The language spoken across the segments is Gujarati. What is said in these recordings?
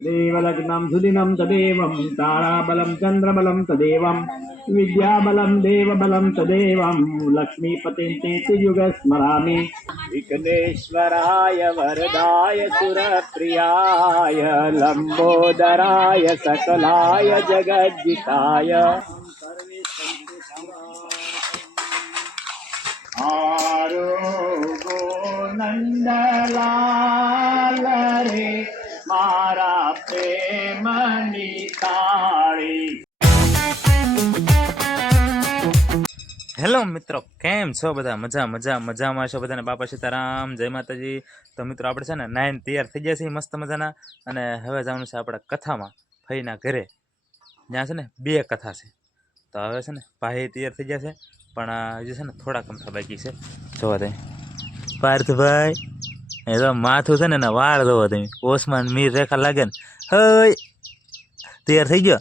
देवलग्नं सुदिनं तदेवं ताराबलं चन्द्रबलं तदेवं विद्याबलं देवबलं तदेवं लक्ष्मीपतिं युगस्मरामि विघ्नेश्वराय वरदाय सुरप्रियाय लंबोदराय सकलाय जगज्जिताय आरोगो नंदलाल रे मारा प्रेमनी ताળી। હેલો મિત્રો, કેમ છો બધા? મજામાં છો બધાને? બાપા સીતારામ, જય માતાજી। તો મિત્રો આપણે છે ને નાઈન તૈયાર થઈ ગયા છીએ મસ્ત મજાના, અને હવે જવાનું છે આપણે કથામાં ફઈના ઘરે। ત્યાં છે ને 2 કથા છે, તો હવે છે ને ભાઈ તૈયાર થઈ ગયા છે, પણ હજી છે ને થોડા કમથા બાકી છે। જોવા દે પાર્થભાઈ, એ તો માથું છે ને વાળ જોવો તમે, ઓસમાન મીર રેખા લાગે ને। હય તૈયાર થઈ ગયો?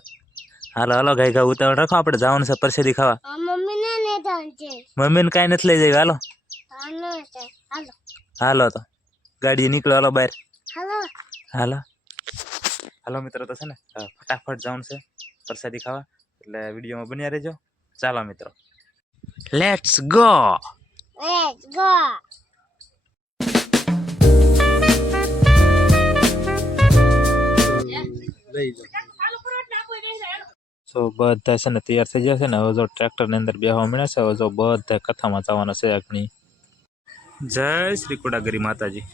હાલો હાલો ગાય ગા ઉતાવળ રાખો, આપણે જવાનું છે પરસેદી ખાવા। મમ્મીને કાંઈ નથી લઈ જાય, હાલો હાલો તો ગાડી નીકળો, હાલો બહાર, હાલો હાલો મિત્રો। તો છે ને ફટાફટ જવાનું છે પરસાદી ખાવા, એટલે વિડીયોમાં બન્યા રહેજો। ચાલો મિત્રો, લેટ્સ ગો। તો બધા છે ને તૈયાર થઈ ગયા છે ને, હવે જો ટ્રેક્ટરની અંદર બેહવા મળ્યા છે। હવે જો બધા કથામાં જવાના છે આગળ। જય શ્રી કોડાગરી માતાજી।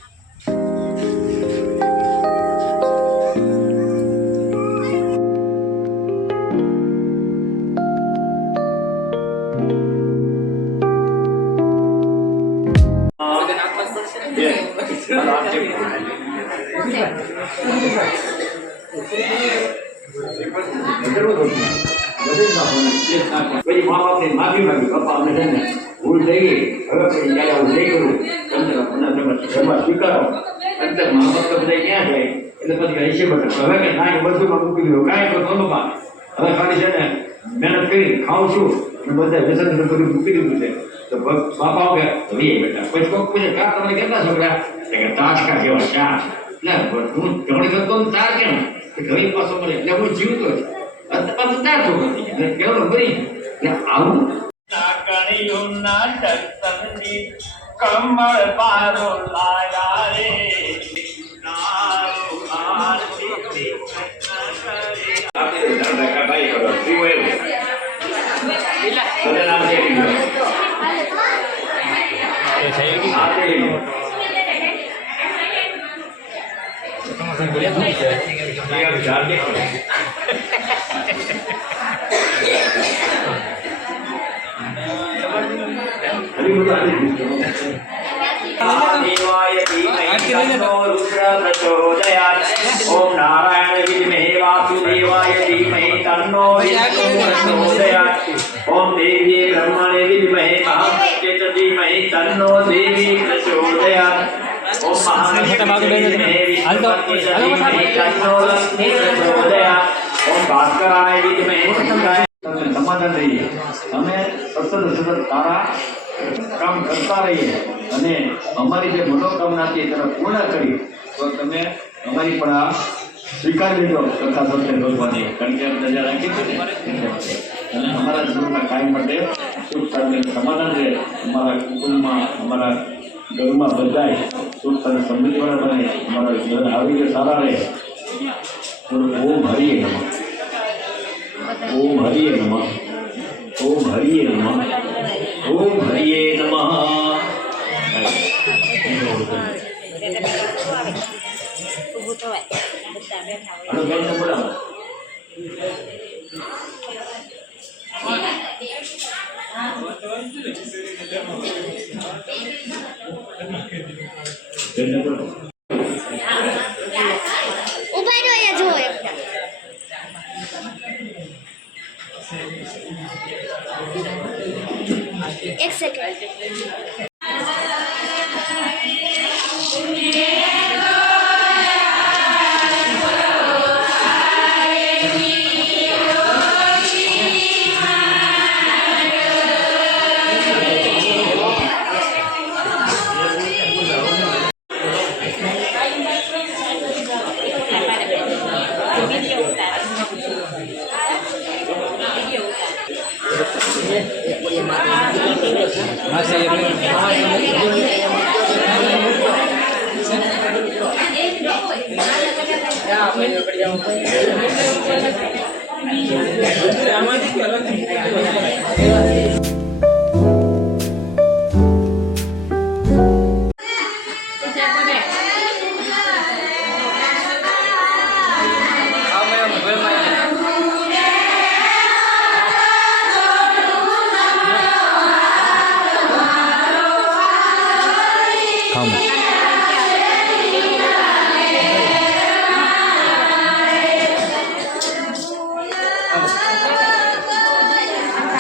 माफी मांगी पप्पा अमे है ने भूल થઈ ગઈ, હવે પછી ક્યારે હું નહીં કરું, તમને સ્વીકારો। અંતર મહામત તો બધા ક્યાં જાય, એટલે પછી હૈસે બધા હવે કે ના બધું મૂકી દીધું, કાંઈ તો પપ્પા હવે ખાલી છે ને મહેનત કરી ખાઉં છું, બધા વ્યસન બધું મૂકી દીધું છે। તો બાપા કે વી બેટા પછી કોક પૂછે કા તમને કેટલા છોકરા, કે તાજકા જેવા 4। એટલે હું જોડે કરતો તાર કેમ ઘણી પાછો મળે, એટલે હું જીવતો જ પાછું તાર છોકરો કેવડો ભરી આવું કમળ પારો લાયા રે देवाय धीमहि तन्नो रुद्र प्रचोदयात्। ओम नारायण विद्महे वासुदेवाय धीमहि तन्नो विष्णु प्रचोदयात्। ओम देवी ब्रह्मणे विद्महे महाविष्णुवे धीमहि तन्नो देवी प्रचोदयात्। ओम महाविष्णुवे धीमहि तन्नो लक्ष्मी प्रचोदयात्। ओम भास्कराय विद्महे समाधान रहिए, हमें सतत तारा કામ કરતા રહીએ અને અમારી જે મનોકામના છે તેને પૂર્ણ કરી, તો તમે અમારી પણ આ સ્વીકારી લેજો કથા સત્ય રોજવાની, કારણ કે રજા રાખી છે ને, અને અમારા જીવનના કાયમ માટે સુખ શાંતિ સમાધાન રહે, અમારા કુટુંબમાં અમારા ઘરમાં બધાય સુખ અને સમૃદ્ધિવાળા બને, અમારા ઘર આરોગ્ય સારા રહે। ઓમ હરિયે નમઃ, ઓમ હરિયે નમઃ, ઓમ હરિયે નમઃ, ओम हरिये नमः। एक सेकंड।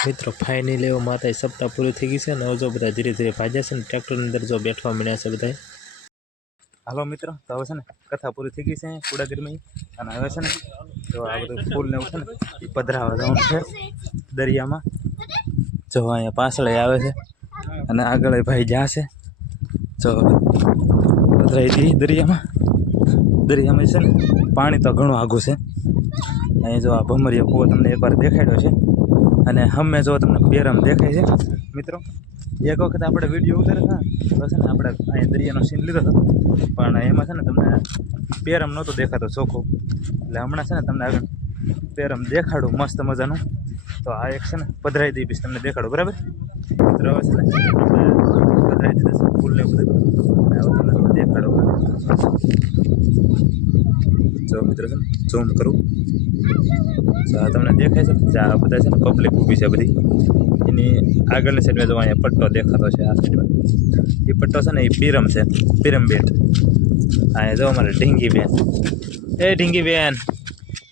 મિત્રો ફાઇનલી એવો માતા સપ્તાહ પૂરી થઈ ગઈ છે અને હવે જો બધા ધીરે ધીરે ભાજ્યા છે ને ટ્રેક્ટરની અંદર જો બેઠવા મળ્યા છે બધા. હાલો મિત્રો, તો હવે છે ને કથા પૂરી થઈ ગઈ છે કુડાગીરમાં અને હવે છે ને તો આ બધું ફૂલ ને એવું છે ને એ પધરાવા જવાનું છે દરિયામાં. જો અહીંયા પાછળ આવે છે અને આગળ ભાઈ જ્યાં છે જો પધરાઈ હતી દરિયામાં છે ને પાણી તો ઘણું આઘું છે. અહીં જો આ ભમરિયા કૂવો તમને એકવાર દેખાડ્યો છે અને હમે જો તમને પેરમ દેખાય છે મિત્રો. એક વખત આપણે વિડીયો ઉતાર્યો હતા તો છે ને આપણે અહીં દરિયાનો સીન લીધો હતો પણ એમાં છે ને તમને પેરમ નહોતો દેખાતો ચોખ્ખો, એટલે હમણાં છે ને તમને આગળ પેરમ દેખાડું મસ્ત મજાનું. તો આ એક છે ને પધરાઈ દઈ પછી તમને દેખાડું, બરાબર? તો હવે છે ને પધરાઈ દીધા છે ફૂલ ને બધું હવે તમને દેખાડું. જો મિત્રો છે ને ઝૂમ કરું તો આ તમને દેખાય છે આ બધા છે ને પબ્લિક ઊભી છે બધી. એની આગળની સાઈડમાં જો અહીંયા પટ્ટો દેખાતો છે આ સાઈડમાં, એ પટ્ટો છે ને એ પીરમ છે, પીરમ બેટ. અહીંયા જો અમારે ઢીંગી બેન, એ ઢીંગી બેન.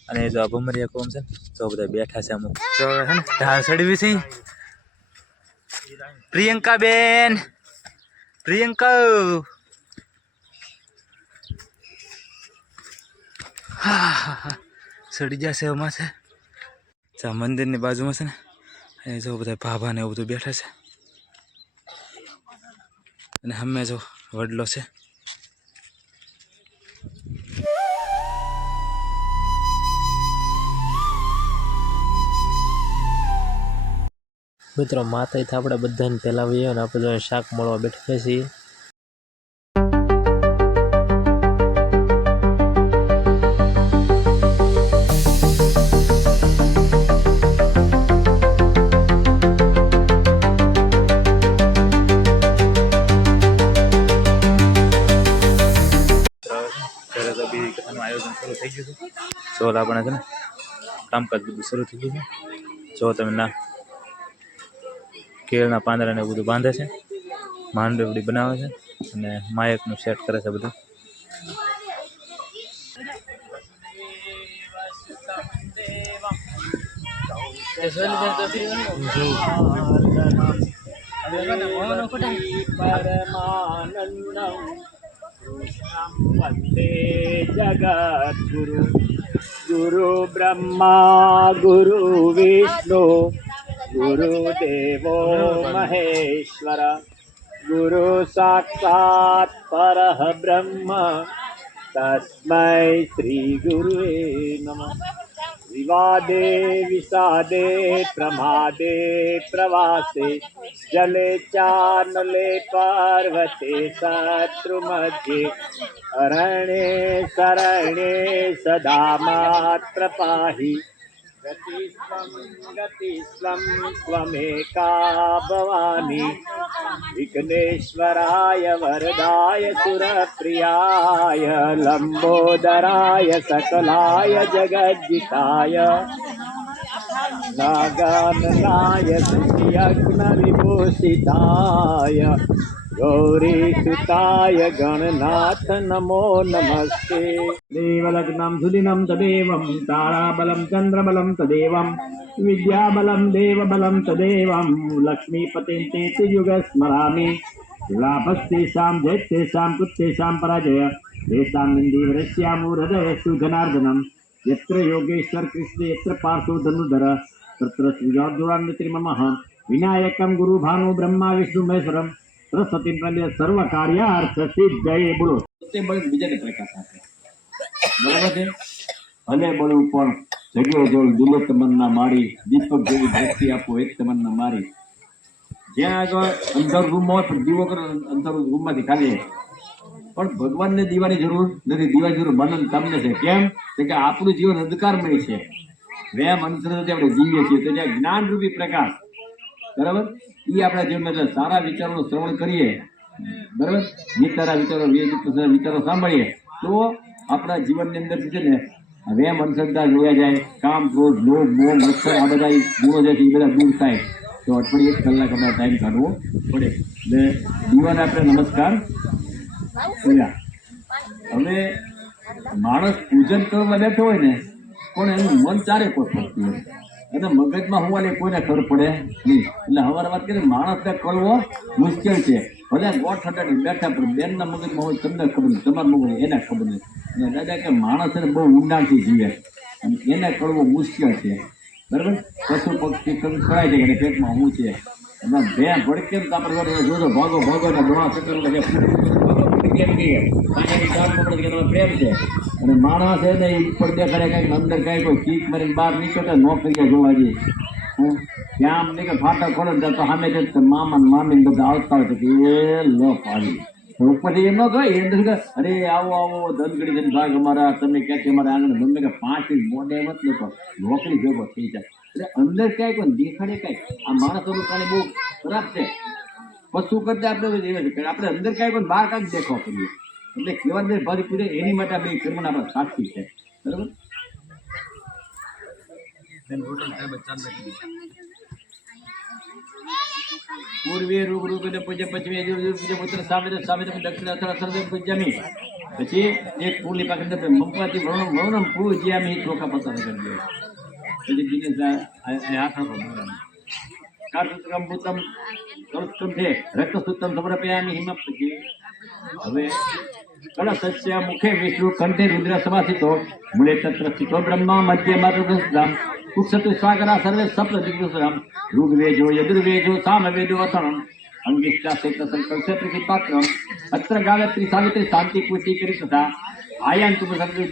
અને જો આ ભમરિયા કોમ છે ને જો બધા બેઠા છે અમુક. જો છે ને ઢાળ ચડવી છે પ્રિયંકા બેન, પ્રિયંકા. હા સડી જશે એમાં છે. આ મંદિરની બાજુમાં છે ને એ જો બધા ભાભા ને એવું બધું બેઠા છે અને હમે જો વડલો છે. મિત્રો માતાથી આપણે બધાને પેલાવીએ અને આપણે જો શાક મળવા બેઠા છીએ. આયોજન શરૂ થઈ ગયું છે. જો આપણે છે ને કામકાજ બધું શરૂ થઈ ગયું છે. જો તમે ના કેળના પાંદડાને એવું બધું બાંધે છે, માંડવડી બનાવે છે અને માયકનું સેટ કરે છે બધું. वंदे जगद्गुरु गुरु ब्रह्मा गुरु विष्णु गुरुदेवो महेश्वर गुरु साक्षात् परः ब्रह्म तस्मै श्री गुरुवे नमः। विवादे विषादे प्रमादे प्रवासे जले चानले पर्वते शत्रुमध्ये अरण्ये शरण्ये सदा मात्र पाहि गतिस्वं त्वमेका भवानी विघ्नेश्वराय वरदाय सुरप्रियाय लंबोदराय सकलाय जगज्जिताय नागाननाय श्रुतियज्ञविभूषिताय गौरीसुताय गणनाथ नमो नमस्ते। देवलग्नं सुदिनं तदेवं ताराबलं चन्द्रबलं तदेवं विद्याबलं देवबलं तदेवं लक्ष्मीपतिं युगस्मरामि लाभस्तेषां जयत्तेषां कुत्तेषां पराजय तेषां निन्दीवरस्यामूर्हृदयस्तु जनार्दनं यत्र योगेश्वर कृष्ण यत्र पार्श्वो धनुर्धर तत्र श्रीजोर्जुरान्वितिर्ममः विनायकं गुरुभानु ब्रह्मा विष्णु महेश्वरं सरस्वती प्रलय सर्व कार्यार्थ सिद्धये बोलो ते बड़े विजय प्रकाश आते बराबर है। ભલે બળવું પણ જગ્યો જોડ દિલો તમન્ના મારી, દીપક જેવી દ્રષ્ટિ આપો એક તમન્ના મારી. જ્યાં આગળ અંધારું રૂમ હોય પણ દીવો કરો અંધારું રૂમમાંથી કાઢીએ. પણ ભગવાનને દીવાની જરૂર નથી, દીવાની જરૂર મને તમને છે. કેમ કે આપણું જીવન અંધકારમય છે. વેમ અંધશ્રદ્ધાથી આપણે જીવીએ છીએ. તો જ્યાં જ્ઞાન રૂપી પ્રકાશ, બરાબર, એ આપણા જીવનમાં એટલે સારા વિચારોનું શ્રવણ કરીએ, બરાબર, ગીતાના વિચારો, વિચારો સાંભળીએ તો આપણા જીવનની અંદર છે ને વેમ અંધશ્રદ્ધા જોયા જાય, કામ, ક્રોધ, લોભ, મોહ, મત્સર, આ બધા ગુણો જે છે એ બધા દૂર થાય. તો અઠવાડિયે 1 કલાક આપણે ટાઈમ કાઢવો પડે. એટલે દીવાને આપણે નમસ્કાર કર્યા. હવે માણસ પૂજન કરવા બેઠો હોય ને પણ એનું મન ચારે કોર કરતું હોય, અને મગજમાં હોવાને કોઈને ખબર પડે નહીં. એટલે હવારે વાત કરીએ, માણસને કળવો મુશ્કેલ છે. ભલે ગોઠ હટાડી બેઠા પણ બેનના મગજમાં હોય તમને ખબર નહીં, તમારા મગજ એને ખબર નહીં. અને દાદા કે માણસ એને બહુ ઊંડાણથી જીવે અને એને કળવો મુશ્કેલ છે, બરાબર. પશુ પક્ષી ખરાય છે કે પેટમાં હું છે એમાં બે ભડકે તો આપણે જોજો ભાગો ભાગો ને ઘણા ચક્કર કેમ કહીએ પ્રેમ છે. અને માણસ છે ને એ ઉપર દેખાડે કઈક અંદર કઈ કોઈ ચીક મારીને બહાર નીકળે નોકરીએ જોવા જઈએ. ત્યાં આમ નહીં કે ફાટા ખોલે તો સામે જ મામા ને મામી બધા આવતા હોય તો એ લો પાડી ઉપરથી એમ ન કહે અંદર કે અરે આવો આવો ધનગડી જઈને ભાગ અમારા, તમે ક્યાંથી અમારા આંગણે ગમે કે 5 ઇંચ મોઢે મત લોકો નોકરી ભેગો થઈ જાય. એટલે અંદર ક્યાંય કોઈ દેખાડે કાંઈ આ માણસોનું કારણે બહુ ખરાબ છે. પશુ કરતા આપણે આપણે અંદર કાંઈ પણ બહાર કાંઈક દેખાવ કરીએ. એટલે કહેવાય ભારી પૂરે એની માટે બે કર્મના આપણા સાક્ષી છે, બરાબર. પૂર્વે રૂપ રૂપ પૂજ્ય પશ્ચિમે પૂજ્ય પુત્ર સામેત સામેત દક્ષિણ અથર પૂજ્યામી. પછી એક ફૂલની પાકડ મંપાથી વર્ણમ પૂજ્યામી ચોખા પસંદ કરી દે. પછી દિનેશ હાથ કાતુત્તમ ભૂતમ કળસ્કમ છે રક્તસૂત્તમ સમર્પયામિ હિમ. પછી હવે કળશસ્ય મુખે વિષ્ણુ કંઠે રુદ્ર સમાસિતો મૂળે તત્ર સ્થિતો બ્રહ્મા મધ્ય માતૃધામ કુક્ષતુ સાગરા સર્વે સપ્ત દિગ્ગુસરામ ઋગ્વેજો યજુર્વેજો સામવેદો અથર્વમ અંગિષ્ટા સૈત સંકલ્પ પાત્રમ અત્ર ગાયત્રી સાવિત્રી શાંતિ પૂર્તિ કરી તથા આયાંતુ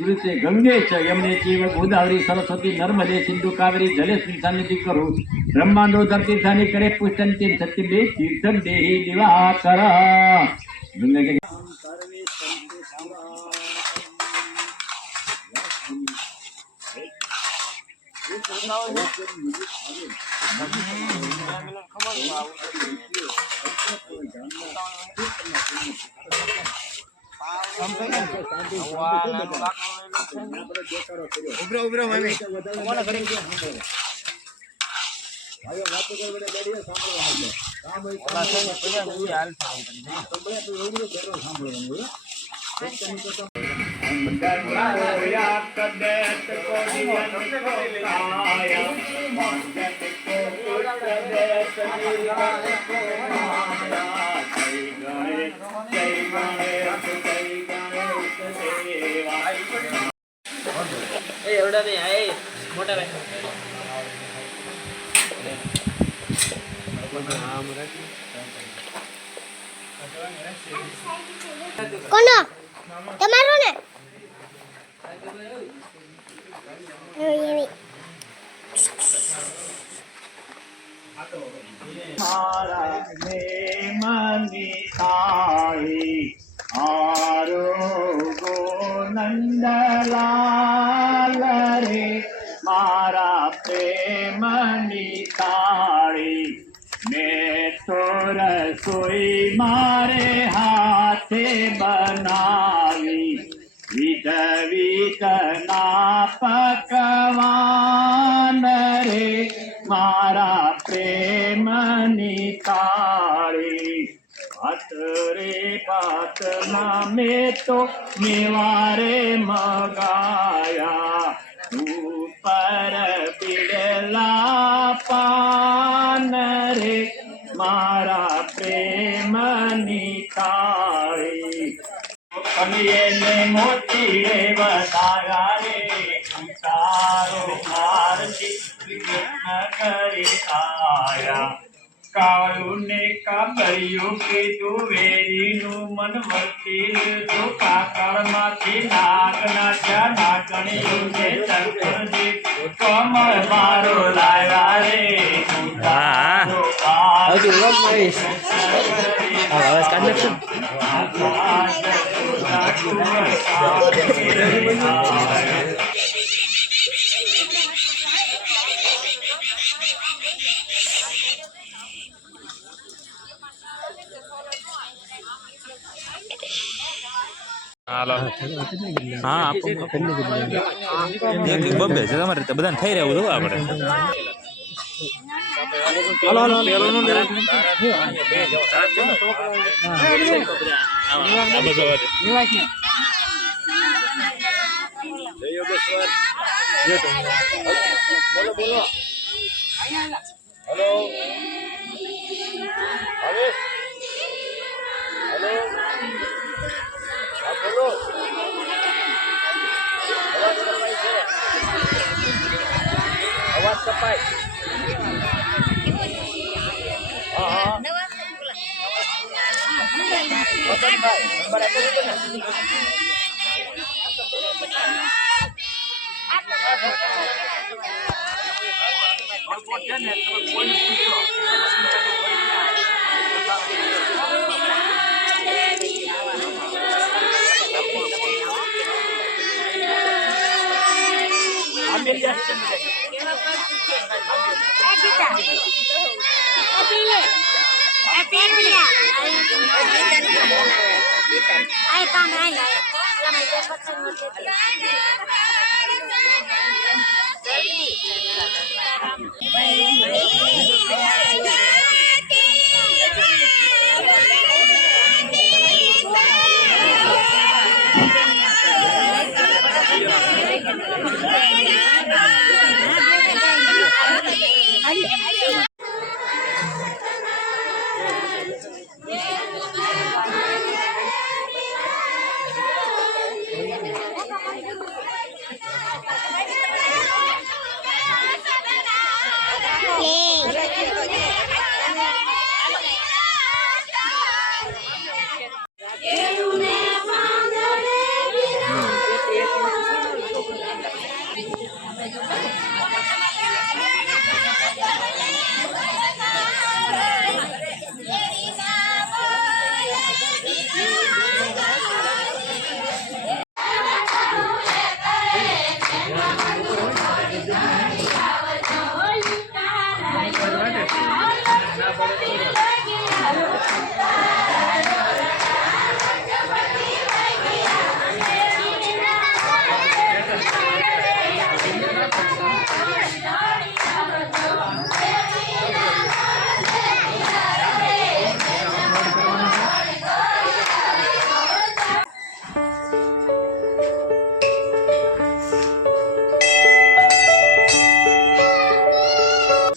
ગુરુતે ગંગે ચ યમને ચૈવ ગોદાવરી સરસ્વતી નર્મદે સિંધુ કાવેરી જલે સાનિધિ કરો બ્રહ્માંડો ધરતીર્થાની કરે પુષ્ટંતી સત્ય બે તીર્થમ દેહી દિવાકર. કોનો તમારો ને મારા ને મની થાળી આરોગો નંદલાલ રે મારા પ્રેમની થાળી મેં તો રસોઈ મારે હાથે બનાવી વિધ વિધના પકવાન રે મારા પ્રેમની થાળી. પાતરે પાતમાં મેં તો મેવારે મગાયા ઉપર પીડલા પાન રે મારા પ્રેમની થાળી. કમિયેને મોતી રે વધારા રે તારો ભારતી વિઘ્ન કરી આયા કાળું ને કાબરિયું કીધું વેરીનું મન વર્તી તો કાકળમાંથી નાગ નાચ્યા નાગણિયું છે ચરકણજી કમળ મારો લાવ્યા રે હાલો હા આપો એક બબ્બે છે તમારે તો બધાને થઈ રહેવું હતું આપણે અવાજ કપાય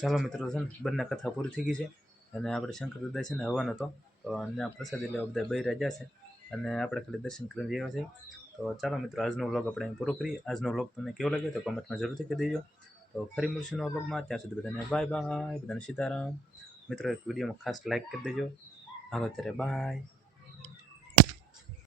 ચાલો મિત્રો છે ને બંને કથા પૂરી થઈ ગઈ છે અને આપણે શંકર દાદા છે ને હવન હતો તો અહીંયા પ્રસાદી લેવા બધા બૈરા ગયા છે અને આપણે ખાલી દર્શન કરીને રહ્યા છે. તો ચાલો મિત્રો આજનો વ્લોગ આપણે અહીં પૂરો કરીએ. આજનો વ્લોગ તમને કેવો લાગ્યો તો કમેન્ટમાં જરૂરથી કહી દેજો. તો ફરી મળશું નવા વ્લોગમાં. ત્યાં સુધી બધાને બાય બાય, બધાને સીતારામ. મિત્રો એક વિડીયોમાં ખાસ લાઈક કરી દેજો. હાલો ત્યારે બાય.